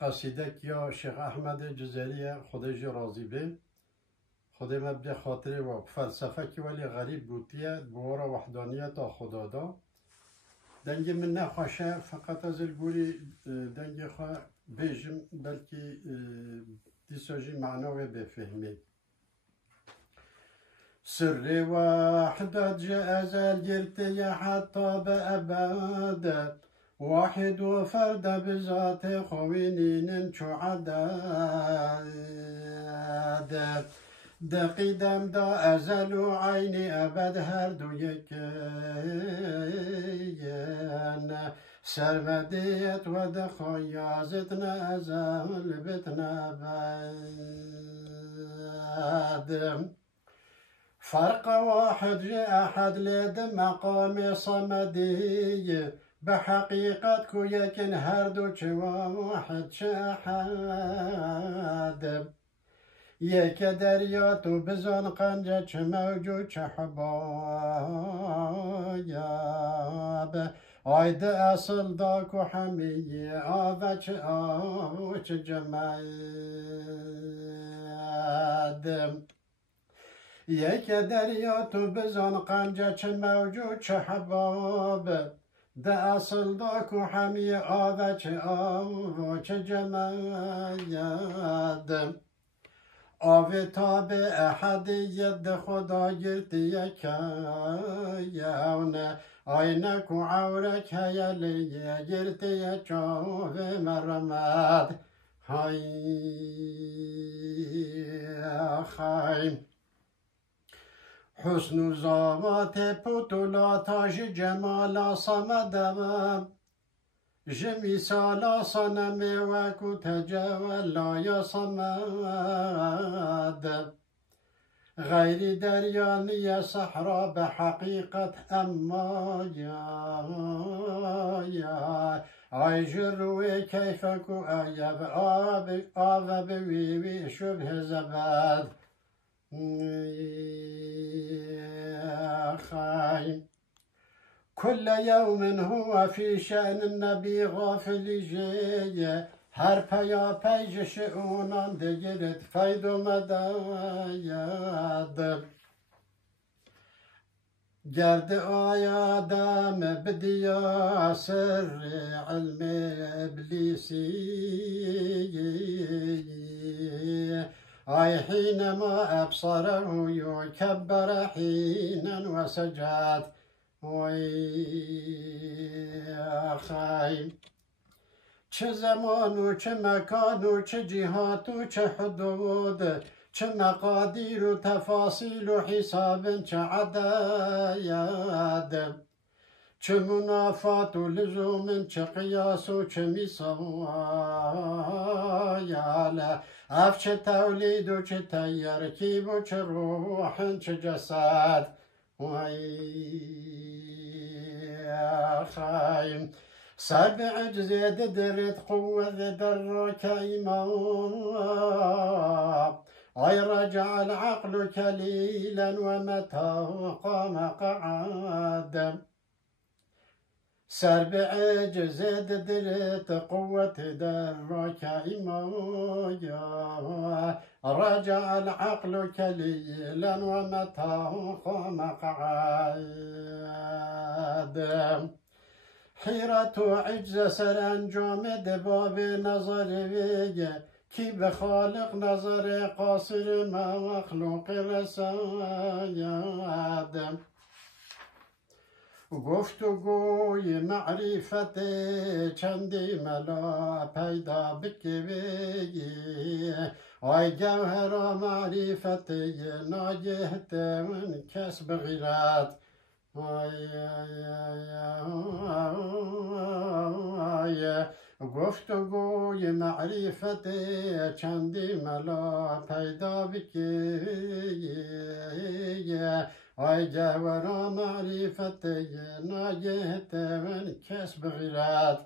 قصیده یا شیخ احمد جزیری خودش راضی به خودی مبدأ خاطره و فلسفه که ولی غریب بودیه بورا وحدانیت خدا دا دنگ من نخواشه فقط از الگوری دنگ خواه بیجم بلکه دیساجی معناوی بفهمید سر وحدت جاء الجرتي حتى بأباد واحد وفرد بذات خوينين شعداد دقيدم دا أزل عيني أبد هردو يكيان سرمديت ودخيازتنا أزل بتنا بعد فرق واحد جاء أحد لد مقام صمدي بحقيقة كو يكن هردو واحد شاحد يك درياتو بزن قنجة موجود حبايب عيد أصل داكو حمية آفش آوش جمايد یک دریا تو بزن قنجه چه موجود چه حباب ده اصل دا کو همی آوه چه آوه چه جمعید آوه تاب احدیت ده خدا گرتی یکیونه آینه کو عورک هیلیه گرتی چاوه مرمد های خیم حسن زاوات پتولا تاج جمالا صمدم جمی سالا صنم وکو تجولا یا صمد غیر دریانی صحرا به حقیقت اما یا ای جروی کیفکو ایب آب بویوی شبه زبد كل يوم هو في شأن النبي غافل جي هر پیا پیج شئونان دگرد فید و مداید گرد آیادم بدیا سر علم ابلیسی أي حينما أبصره يكبر حينا وسجد ويخاي چه زمان و چه مکان و چه جهات و چه حدود چه مقادیر و تفاصیل و حساب چه عدد چه منافات و لزوم چه قیاس و چه میسایاله اف چه تولید و چه ترکیب و چه روح چه جسد خایم سبع جزيد درت قوة دراك إمام أي رجع العقل كليلا ومتى قام قعد سبع جزيد درت قوة دراك إمام رجع العقل كليلا ومتى قام قعد حيرة عجز سرانجام دباب نظر ویگه کی به خالق نظر قاصر ما مخلوق رساید گفتگوی معرفت چندی ملا پیدا بکویگی آی گوهر معرفت ناگهت من کس بغیرت گفتگوی معرفت چندی ملا پیدا بکی آی جوارا معرفت ناگهت من کس بغیرت